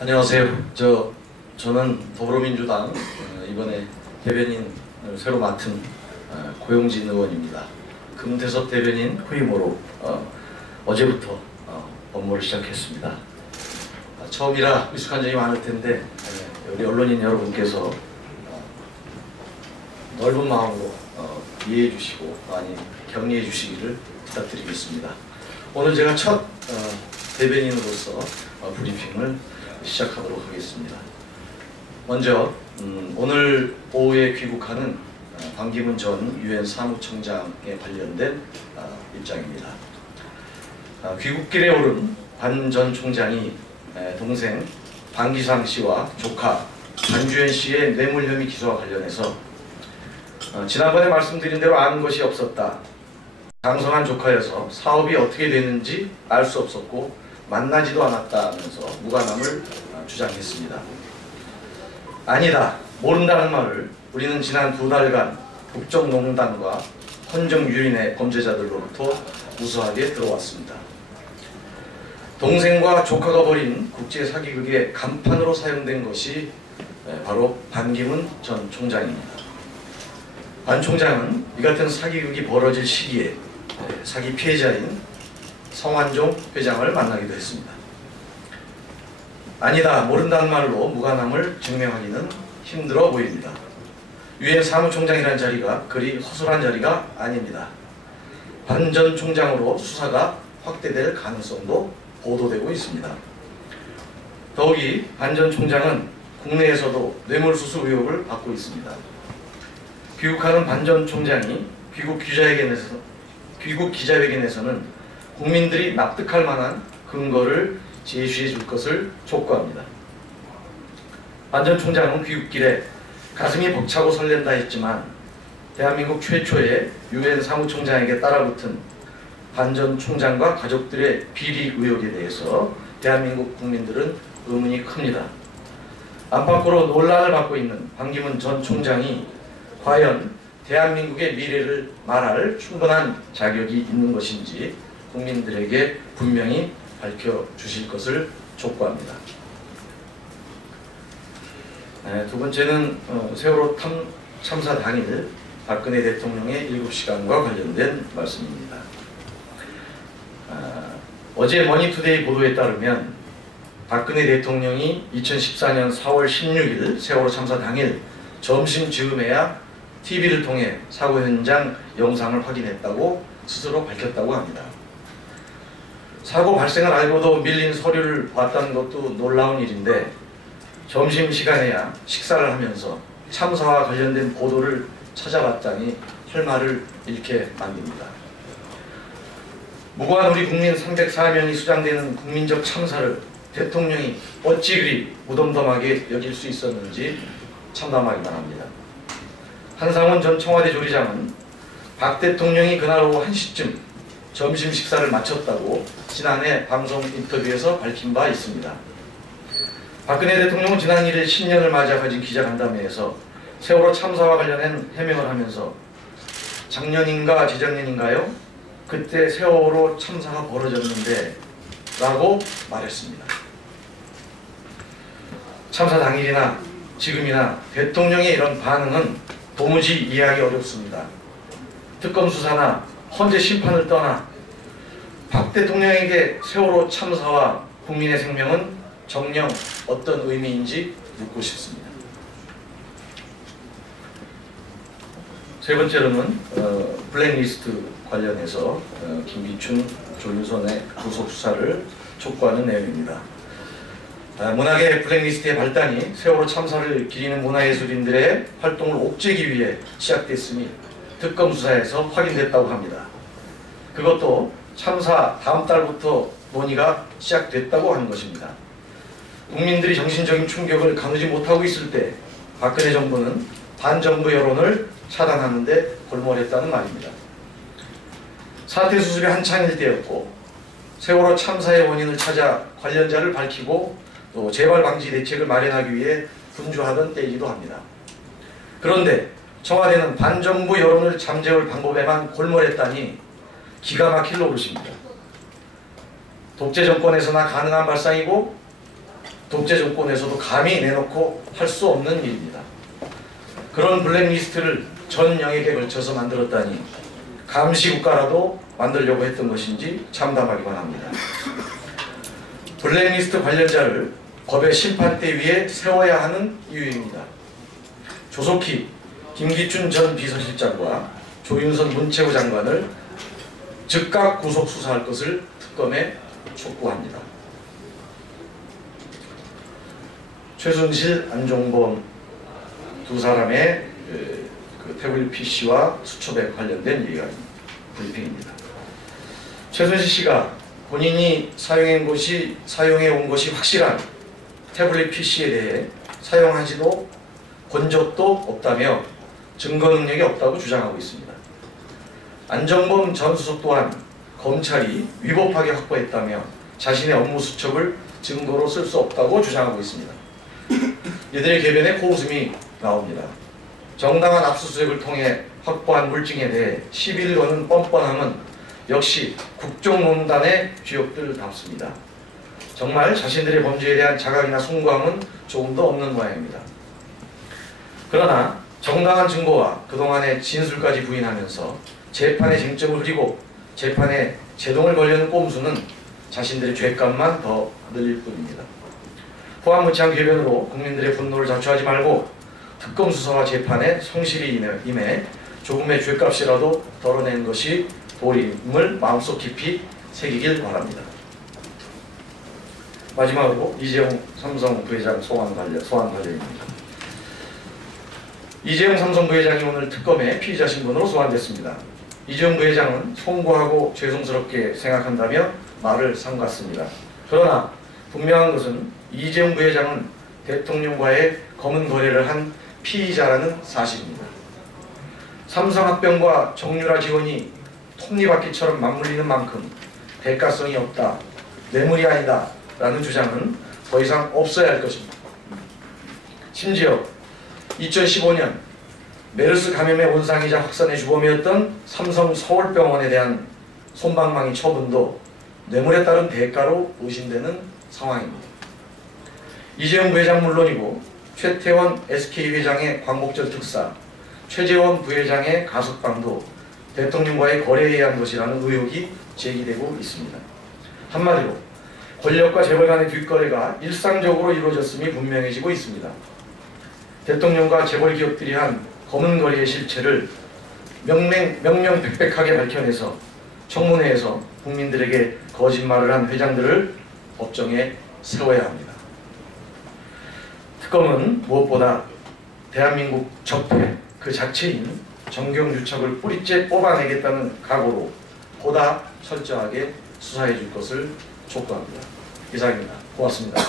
안녕하세요. 저는 더불어민주당 이번에 대변인을 새로 맡은 고용진 의원입니다. 금태섭 대변인 후임으로 어제부터 업무를 시작했습니다. 처음이라 미숙한 점이 많을 텐데 우리 언론인 여러분께서 넓은 마음으로 이해해 주시고 많이 격려해 주시기를 부탁드리겠습니다. 오늘 제가 첫 대변인으로서 브리핑을 시작하도록 하겠습니다. 먼저 오늘 오후에 귀국하는 반기문 전 유엔 사무총장에 관련된 입장입니다. 귀국길에 오른 반 전 총장이 동생 반기상 씨와 조카 반주현 씨의 뇌물 혐의 기소와 관련해서 지난번에 말씀드린 대로 아는 것이 없었다. 장성한 조카여서 사업이 어떻게 되는지 알 수 없었고 만나지도 않았다면서 무관함을 주장했습니다. 아니다, 모른다는 말을 우리는 지난 2달간 국정농단과 헌정유린의 범죄자들로부터 무수하게 들어왔습니다. 동생과 조카가 벌인 국제사기극의 간판으로 사용된 것이 바로 반기문 전 총장입니다. 반 총장은 이 같은 사기극이 벌어질 시기에 사기 피해자인 성완종 회장을 만나기도 했습니다. 아니다, 모른다는 말로 무관함을 증명하기는 힘들어 보입니다. 유엔 사무총장이라는 자리가 그리 허술한 자리가 아닙니다. 반 전 총장으로 수사가 확대될 가능성도 보도되고 있습니다. 더욱이 반 전 총장은 국내에서도 뇌물수수 의혹을 받고 있습니다. 귀국하는 반 전 총장이 귀국 기자회견에서는 국민들이 납득할 만한 근거를 제시해 줄 것을 촉구합니다. 반 전 총장은 귀국길에 가슴이 벅차고 설렌다 했지만 대한민국 최초의 유엔 사무총장에게 따라붙은 반 전 총장과 가족들의 비리 의혹에 대해서 대한민국 국민들은 의문이 큽니다. 안팎으로 논란을 받고 있는 반기문 전 총장이 과연 대한민국의 미래를 말할 충분한 자격이 있는 것인지 국민들에게 분명히 밝혀주실 것을 촉구합니다. 두 번째는 세월호 참사 당일 박근혜 대통령의 7시간과 관련된 말씀입니다. 어제 머니투데이 보도에 따르면 박근혜 대통령이 2014년 4월 16일 세월호 참사 당일 점심쯤에야 TV를 통해 사고 현장 영상을 확인했다고 스스로 밝혔다고 합니다. 사고 발생을 알고도 밀린 서류를 봤다는 것도 놀라운 일인데 점심시간에야 식사를 하면서 참사와 관련된 보도를 찾아봤다니 할 말을 잃게 만듭니다. 무고한 우리 국민 304명이 수장되는 국민적 참사를 대통령이 어찌 그리 무덤덤하게 여길 수 있었는지 참담하기만 합니다. 한상원 전 청와대 조리장은 박 대통령이 그날 오후 1시쯤 점심 식사를 마쳤다고 지난해 방송 인터뷰에서 밝힌 바 있습니다. 박근혜 대통령은 지난 1일 신년을 맞아 가진 기자간담회에서 세월호 참사와 관련한 해명을 하면서 작년인가 재작년인가요? 그때 세월호 참사가 벌어졌는데 라고 말했습니다. 참사 당일이나 지금이나 대통령의 이런 반응은 도무지 이해하기 어렵습니다. 특검 수사나 헌재 심판을 떠나 박 대통령에게 세월호 참사와 국민의 생명은 정녕 어떤 의미인지 묻고 싶습니다. 세 번째로는 블랙리스트 관련해서 김기춘, 조윤선의 구속 수사를 촉구하는 내용입니다. 문학의 블랙리스트의 발단이 세월호 참사를 기리는 문화예술인들의 활동을 옥죄기 위해 시작됐으니 특검 수사에서 확인됐다고 합니다. 그것도 참사 다음 달부터 논의가 시작됐다고 하는 것입니다. 국민들이 정신적인 충격을 가누지 못하고 있을 때 박근혜 정부는 반정부 여론을 차단하는 데 골몰했다는 말입니다. 사태 수습이 한창일 때였고 세월호 참사의 원인을 찾아 관련자를 밝히고 또 재발 방지 대책을 마련하기 위해 분주하던 때이기도 합니다. 그런데 청와대는 반정부 여론을 잠재울 방법에만 골몰했다니 기가 막힐 노릇입니다. 독재 정권에서나 가능한 발상이고 독재 정권에서도 감히 내놓고 할 수 없는 일입니다. 그런 블랙리스트를 전 영역에 걸쳐서 만들었다니 감시국가라도 만들려고 했던 것인지 참담하기만 합니다. 블랙리스트 관련자를 법의 심판대 위에 세워야 하는 이유입니다. 조속히 김기춘 전 비서실장과 조윤선 문체부 장관을 즉각 구속 수사할 것을 특검에 촉구합니다. 최순실, 안종범 두 사람의 그 태블릿 PC와 수첩에 관련된 얘기가 브리핑입니다. 최순실 씨가 본인이 사용해 온 것이 확실한 태블릿 PC에 대해 사용하지도 본 적도 없다며 증거 능력이 없다고 주장하고 있습니다. 안정범 전 수석 또한 검찰이 위법하게 확보했다며 자신의 업무 수첩을 증거로 쓸 수 없다고 주장하고 있습니다. 이들의 궤변에 코웃음이 나옵니다. 정당한 압수수색을 통해 확보한 물증에 대해 시비를 거는 뻔뻔함은 역시 국정농단의 쥐욕들답습니다. 정말 자신들의 범죄에 대한 자각이나 송구함은 조금도 없는 모양입니다. 그러나 정당한 증거와 그동안의 진술까지 부인하면서 재판의 쟁점을 흐리고 재판에 제동을 걸려는 꼼수는 자신들의 죄값만 더 늘릴 뿐입니다. 호환무치한 궤변으로 국민들의 분노를 자초하지 말고 특검 수사와 재판에 성실히 임해 조금의 죄값이라도 덜어내는 것이 도림을 마음속 깊이 새기길 바랍니다. 마지막으로 이재용 삼성 부회장 소환 관련입니다. 이재용 삼성 부회장이 오늘 특검에 피의자 신분으로 소환됐습니다. 이재용 부회장은 송구하고 죄송스럽게 생각한다며 말을 삼갔습니다. 그러나 분명한 것은 이재용 부회장은 대통령과의 검은 거래를 한 피의자라는 사실입니다. 삼성합병과 정유라 지원이 톱니바퀴처럼 맞물리는 만큼 대가성이 없다, 뇌물이 아니다 라는 주장은 더 이상 없어야 할 것입니다. 심지어 2015년 메르스 감염의 원상이자 확산의 주범이었던 삼성 서울병원에 대한 솜방망이 처분도 뇌물에 따른 대가로 의심되는 상황입니다. 이재용 부회장 물론이고 최태원 SK회장의 광복절 특사, 최재원 부회장의 가석방도 대통령과의 거래에 의한 것이라는 의혹이 제기되고 있습니다. 한마디로 권력과 재벌 간의 뒷거래가 일상적으로 이루어졌음이 분명해지고 있습니다. 대통령과 재벌 기업들이 한 검은 거래의 실체를 명명백백하게 밝혀내서 청문회에서 국민들에게 거짓말을 한 회장들을 법정에 세워야 합니다. 특검은 무엇보다 대한민국 적폐 그 자체인 정경유착을 뿌리째 뽑아내겠다는 각오로 보다 철저하게 수사해 줄 것을 촉구합니다. 이상입니다. 고맙습니다.